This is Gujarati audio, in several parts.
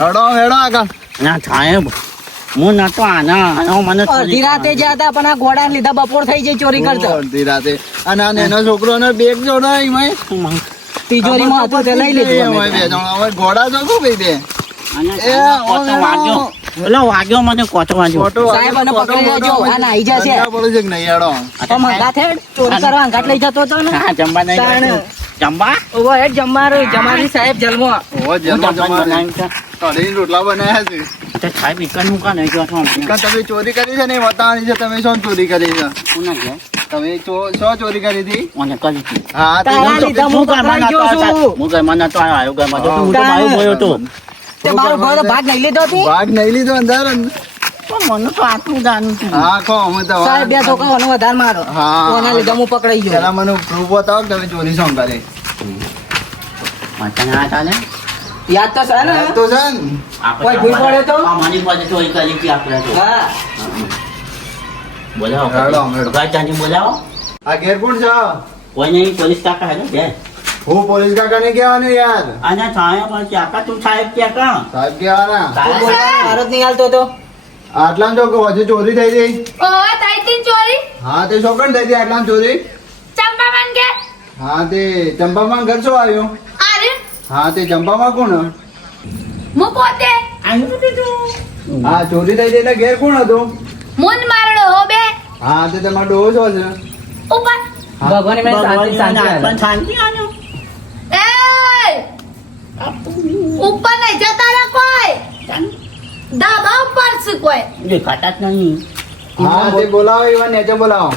હેડો આગળ. ના સાહેબ હું નતો આનો મને અડધી રાતે જ્યાં હતા પણ આ ઘોડા લીધા બપોર થઈ જાય ચોરી કરતો. અડધી રાતે અને આ નાનો છોકરો ને બેગ જોડો એમાં તિજોરીમાં હતું તે લઈ લીધું. બે જણા હવે ઘોડા જો શું ભાઈ બે વાગ્યો પેલો વાગ્યો મને કોતો વાગ્યો સાહેબ અને પકડી લેજો આ નાઈ જશે. પડે છે કે નહીં હેડો. તો મંગા થેડ ચોરી કરવા અંગાટ લઈ જતો હતો ને. હા જમવા નહીં જમવા ઓવો હેડ જમારી સાહેબ જલમો. ઓ જમા કઢી રોટલા બનાવ્યા છે. તો સાહેબ વિકન મુકા નહીં ગયો છો તમે ચોરી કરી છે ને એ બતાવવાની છે. તમે શું ચોરી કરી છે? કોના ગયા તમે શું ચોરી કરી હતી? મને કરી હતી હા તે તારા લીધા હું પકડાઈ ગયો છું. હું ઘરમાં નતો આવ્યો ઘરમાં તો હું તો બાયો બોયો તો તે બાર ઘોડો ભાગ નહીં લીધો હતી. ભાગ નહીં લીધો અંદર. પણ મને તો આટલું જાણું છું હા કહો અમે તો સાહેબ બે છોકરાઓને વધારે મારો. હા. કોના લીધા હું પકડાઈ ગયો. પેલા મને પ્રૂફ બતાવો કે તમે ચોરી શું કરી. વાંચન આ હતા ને યાદ તો છે ને? તો છે ને કોઈ ભૂલ પડે તો? મારી પાસે ચોરી કરી હતી આપણે તો હા બોલાવો હેડો, હેડો. ગાયતાજી બોલાવો આ ઘેર કોણ છે? કોઈ નહીં પોલીસ કાકા હે ને બે હું પોલીસ કાકા ને કહેવાનું યાર. આના સાહેબ પણ કાકા તું સાહેબ ક્યાં કા સાહેબ કહેવાના. તું બોલાવાનો મારો જ નહીં હાલતો તો. આટલામાં જો કે હજુ ચોરી થઈ ગઈ. ઓહો તાઈ તીન ચોરી હા તે શું થઈ ગઈ આટલામાં ચોરી? ચંપામાન કે હા તે ચંપામાં ઘર શું આવ્યું? અરે હા તે ચંપામાં કોણ? મુ પોતે આવ્યું તું હા ચોરી થઈ ગઈ એટલે ઘેર કોણ હતું? મુન મારડો હો બે હા તે તમારો ડોહો શું છે? ઉપર હા. ભગવાન એમને શાંતિ શાંતિ પણ આપે. શાંતિ આનો એ ઉપર નહીં જતા રહે કોઈ ધાબા ઉપર છે કોઈ દેખાતા જ નહીં હા તે બોલાવો એવા નેચે બોલાવો.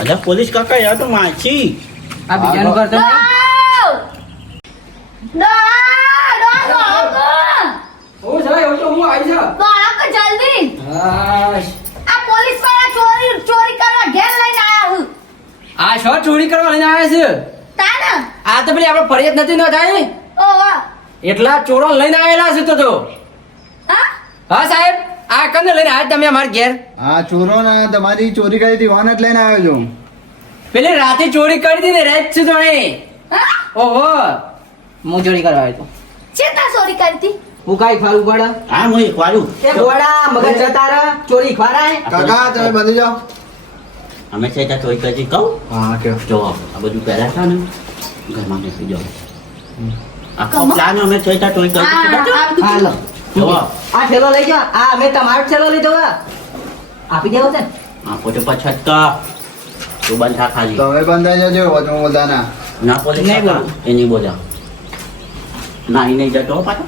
અરે પોલીસ કાકા યાર તો માછી આ બીજાનું કરતો નહીં. હું છે એવું તો હું આવી છે. જલ્દી હાશ. આ પોલીસ વાળા ચોરી કરવા ઘેર લઈને આયા હું આ શો ચોરી કરવા લઈને આવ્યા છે. તાને આ તો પેલી આપણે ફરિયાદ નથી ન થાય ઓહો એટલા ચોરો લઈને આવેલા છે તો હા હા સાહેબ આ કને લઈને આવ્યા તમે અમારા ઘેર? હા ચોરો ને તમારી ચોરી કરી હતી વાન જ લઈને આવ્યો છું. પેલી રાતે ચોરી કરી હતી ને રેત છે તો હા ઓહો હું ચોરી કરવા આવ્યો તો. ચેતા ચોરી કરતી હું કાઈ ફાલું પડે હા હું એક વાળું એ ગોડા મગજ જતા રહે ચોરી ખવારાય. કાકા તમે બની જાઓ. અમે છે ત્યાં ચોરી કરી કહું હા કયો. જો આ બધું પહેલા છે ને ઘરમાં બેસી જાઓ આખો ઘરમાં? પ્લાન અમે છે ત્યાં ચોરી કરી દીધો. હાલો જો આ થેલો લઈ જાઓ. આ અમે તમારો થેલો લીધો હે. આપી દેવો છે ને? આ પોતે પછત તું બંધ થા ખાલી તમે બંધાઈ જજો વચમાં બોલતા ના. ના પોલીસ નહીં કાકા એ નહીં બોલ્યા ના એ નહીં જતો હો પાછો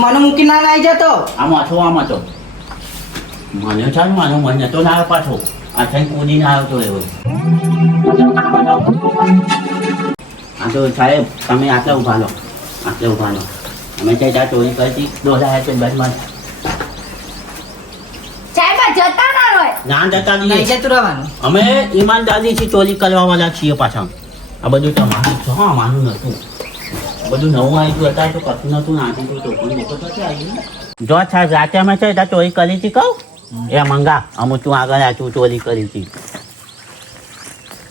મને મૂકી ના આવી જતો. આમ હતો આમ હતો મને ચાલ માનો મને તો ના આવ્યો પાછો આ થઈને કૂદીને આવ્યો તો એવો હા તો સાહેબ તમે આટલા ઉભા લો આટલે ઉભા લો અમે ત્યાં ચોરી કરી દોડા છે બસમાં સાહેબ જતા ના રોય ના જતા નહીં નહીં જતું રહેવાનું. અમે ઈમાનદારીથી ચોરી કરવા વાળા છીએ પાછા આ બધું તમારું છે હા માનું નતું બધું નવું આવી ગયું હતા તો કશું નતું નાખી ગયું તો પણ લોકો તો આવી જો સાહેબ રાતે અમે છે ત્યાં ચોરી કરી હતી કહું એ મંગા અમુક તું આગળ આ તું ચોરી કરી હતી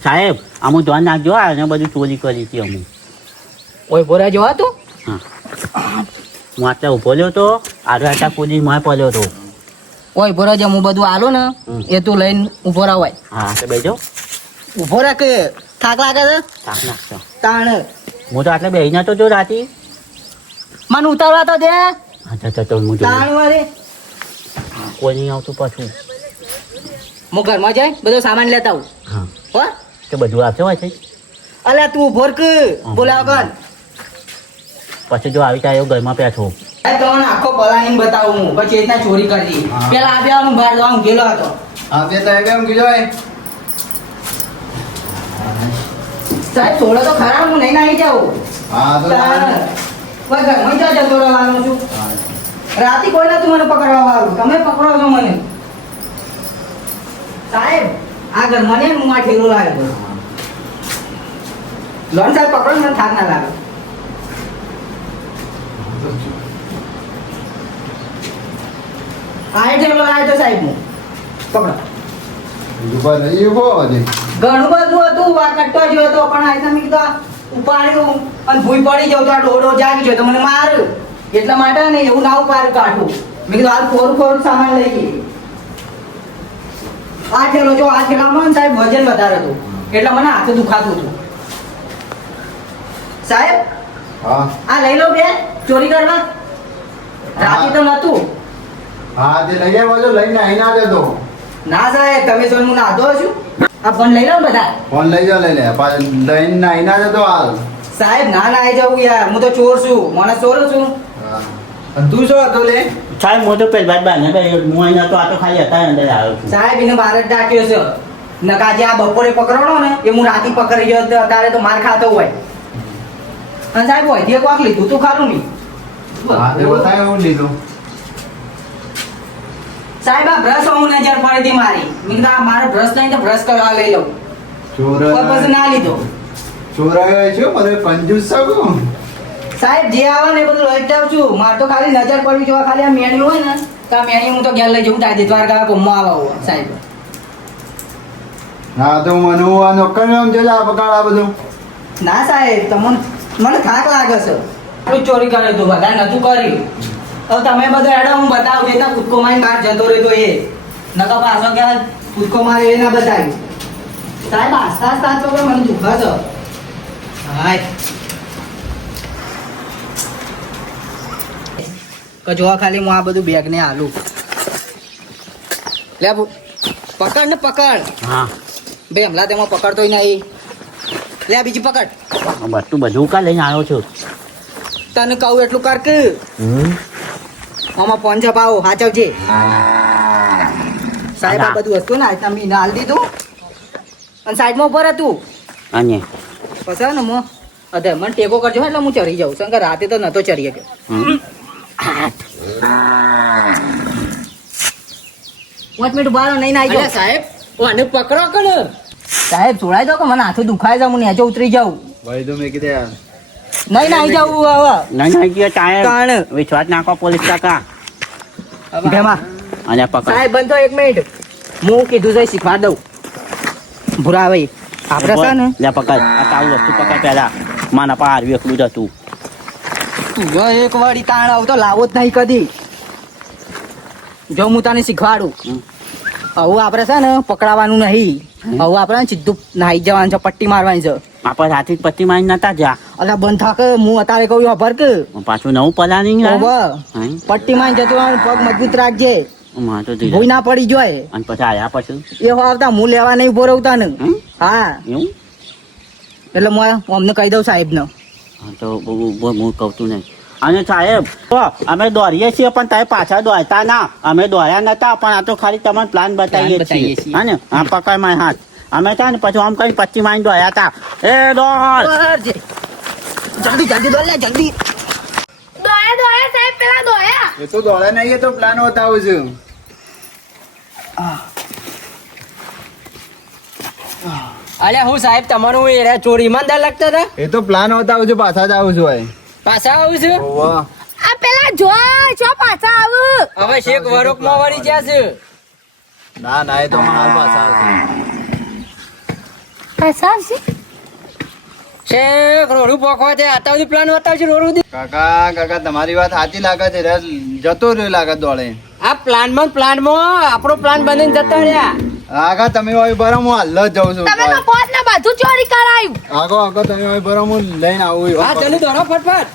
સાહેબ અમુક ધ્યાન નાખજો આ ને બધું ચોરી કરી હતી અમુક ઓય બોરા જોવા તું હું આટલા ઉભો રહ્યો તો આગળ આટલા કૂદી માં પડ્યો હતો ઓય બોરા જે હું બધું આલું ને એ તું લઈને ઉભો રાવ હોય. હા તો બેજો ઉભો રાખ કે થાક લાગે છે તાક નાખશો તાણ હું તો આટલે બેસી નતો જો રાતી મને ઉતારવા તો દે. હા તો હું તાણ જોઉં વાળી કોઈ નહીં આવતું પાછું હું ઘરમાં જાય બધો સામાન લેતા આવું હા હો. તો બધું આપશે હોય છે અલ્યા તું ઉભો કે બોલાવ કર. પછી જો આવી જાય ઘરમાં પેઠો તમને આખો પલાની બતાવું હું પછી એ રીતના ચોરી કરી હા. પેલા આવ્યા બહાર જવાનું ગયેલો હતો. હા બે તમે કેમ કીધો એ? સાહેબ થોડો તો ખરા હું નહીં આવી જાઉં. હા તો કોઈ ઘરમાં જ જતો રહેવાનો છું. રાતે કોઈ નતું મને પકડવા વાળું તમે પકડો છો મને. સાહેબ આ ઘરમાં ને હું આ ઠેલો લાવ્યો હતો. લોન સાહેબ પકડો મને થાક ના લાગે. આ ઠેલો લાવ્યો તો સાહેબ હું પકડો. ઉભા નહીં ઉભો હજી. ઘણું બધું હતું આ કટ્ટો જો હતો પણ આ તમે કીધું આ ઉપાડ્યું અને ભૂઈ પડી જાવ તો આ ડોડો જાગી ગયો તો મને માર્યું. એટલા માટે ને એવું ના ઉપાડ કાઢું. મેં કીધું હાલ કોરું સામાન લઈ ગઈ. આ થેલો જો આ થેલામાં ને સાહેબ વજન વધારે હતું એટલે મને હાથ દુખાતું હતું. સાહેબ હા આ લઈ લો બે ચોરી કરવા. રાતે તો નતું. હા તે લઈ આવ્યો છો લઈને અહીં ના જતો ના સાહેબ તમે જોઈને હું નાધો છું. આ ફોન લઈ લો ને બધા. ફોન લઈ જા લઈ લે પાછો લઈને અહીં ના જતો હાલ સાહેબ ના ના આવી જાઉં યાર હું તો ચોર છું મને ચોર છું. હા અને તું શું હતો લે સાહેબ હું તો પહેલા બાર ને ભાઈ હું અહીં નતો, આ તો ખાલી હતા અંદર આવ્યો છું. સાહેબ એને બહાર જ ડાક્યો છે. નકા જે આ બપોરે પકડવાનો ને એ હું રાતે પકડી ગયો તો અત્યારે તો માર ખાતો હોય. અને સાહેબ હોય તે કોક લીધું તું ખારું નહીં. હા તે બતાવ્યો એવું લીધું સાહેબ આ બ્રશ હું નજર પડી હતી મારી. મેં કીધું આ મારો બ્રશ લઈને તો બ્રશ કરવા લઈ લઉં. ચોર પણ પછી ના લીધો. ચોર આવ્યો છે મને કંજૂસ છું સાહેબ જે આવે ને એ બધું લઈ જાઉં છું. મારે તો ખાલી નજર પડવી જોઈએ. ખાલી આ મેણ્યું હોય ને તો આ મેણી હું તો ઘેર લઈ જવું તાજે દ્વારકા કોમમાં આવા હોય સાહેબ. હા તો મને હું આ નોકર નામ છે આ પકડ આ બધું ના સાહેબ મને થાક લાગે છે. આટલું ચોરી કરે તો બધા નતું કર્યું. હવે તમે બધા એડો હું બતાવું દેતા કૂદકો મારીને બહાર જતો રહ્યો એ નકા પાછો ક્યાં કૂદકો મારે એ ના બતાવ્યું. સાહેબ આસ્તા આસ્તા તો મને દુખા છે. હાય જોવા ખાલી હું આ બધું બેગ ને આલું લે પકડ ને પકડ. હા બે હમણાં તેમાં પકડતોય નહીં. લે બીજી પકડ. બધું કા લઈને આવ્યો છું. તને કહું એટલું કર કે હમ આમાં ફોન છપાવો હાચવજે. સાહેબ આ બધું વસ્તુ ને તમે એને હાલ દીધું અને સાઈડમાં ઉપર હતું અને પછી ને હું અધે મને ટેકો કરજો એટલે હું ચડી જાઉં છું. રાતે તો નતો ચડી ગયો. પાંચ મિનિટ બાર નહીં આવી જાવ સાહેબ. આને પકડો કને સાહેબ છોડાઈ દો કે મને હાથે દુખાય છે. હું નીચે ઉતરી જાઉં. ભાઈ તો મેં કીધે યાર નહીં આવી જાઉં હવે. નહીં ગયો તાણ. ટાયર વિશ્વાસ નાખો પોલીસ કાકા. ભેમા અને પકડ સાહેબ બંધો 1 મિનિટ. હું કીધું છે શીખવાડ દઉં. ભૂરા ભાઈ આપણે છે ને લે પકડ આ તારું વસ્તુ પકડ પહેલા માના પાર વેકલું જ હતું. તું જો એક વાળી તાણ આવતો લાવો જ નહીં કદી. જો હું તને શીખવાડું. હવે આપણે છે ને પકડાવાનું નહીં. હવે આપણે સીધું નાહી જવાનું છે. પટ્ટી મારવાની છે. આપણે રાતે જ પટ્ટી મારી નતા જા અલા બંધ થાકે હું અત્યારે કહું ખબર કે પાછું નવું પલાની પટ્ટી માં જતું રહેવાનું. પગ મજબૂત રાખજે તો ભૂઈ ના પડી જાય. અને પછી આયા પછી એ આવતા હું લેવા નહીં ઉભો રહું તને. હા એવું એટલે હું અમને કહી દઉં સાહેબ ને. હા તો હું કહું તું નહીં. અને સાહેબ તો અમે દોડીએ છીએ પણ તમે પાછા દોડતા ના. અમે દોડ્યા નતા પણ આ તો ખાલી તમને પ્લાન બતાવીએ છીએ. હા ને હા પકડ માય હાથ. અમે ત્યાં ને પછી આમ કઈ 25 માઇન દોડ્યા હતા. એ દોડ જલ્દી જલ્દી દોડ લે જલ્દી. દોડ્યા સાહેબ પેલા દોડ્યા. એ તો દોડે નહીં એ તો પ્લાન બતાવું છું અલ્યા હું સાહેબ તમારું ચોરી ઈમાનદાર લાગતા હતા. એ તો પ્લાન બતાવું છું પાછા જ આવું છું ભાઈ પાછા આવું છું. ઓવા આ પેલા જો પાછા આવું. હવે શેક વરોક માં વળી ગયા છે. ના ના એ તો હાલ પાછા આવશે પાછા આવશે. શેક રોડું પોખવા છે. આતા બધું પ્લાન બતાવશે રોડું. કાકા કાકા તમારી વાત સાચી લાગે છે રે જતો રહ્યો લાગે દોડે આ પ્લાનમાં આપણો પ્લાન બનીને જતા રહ્યા. આગા તમે હોય બરાબર હું હાલ જ જાઉં છું તમે તો પોત ને બધું ચોરી કરાયું. આગો આગો તમે હોય બરાબર હું લઈને આવું હા ચાલો દોડો ફટફટ.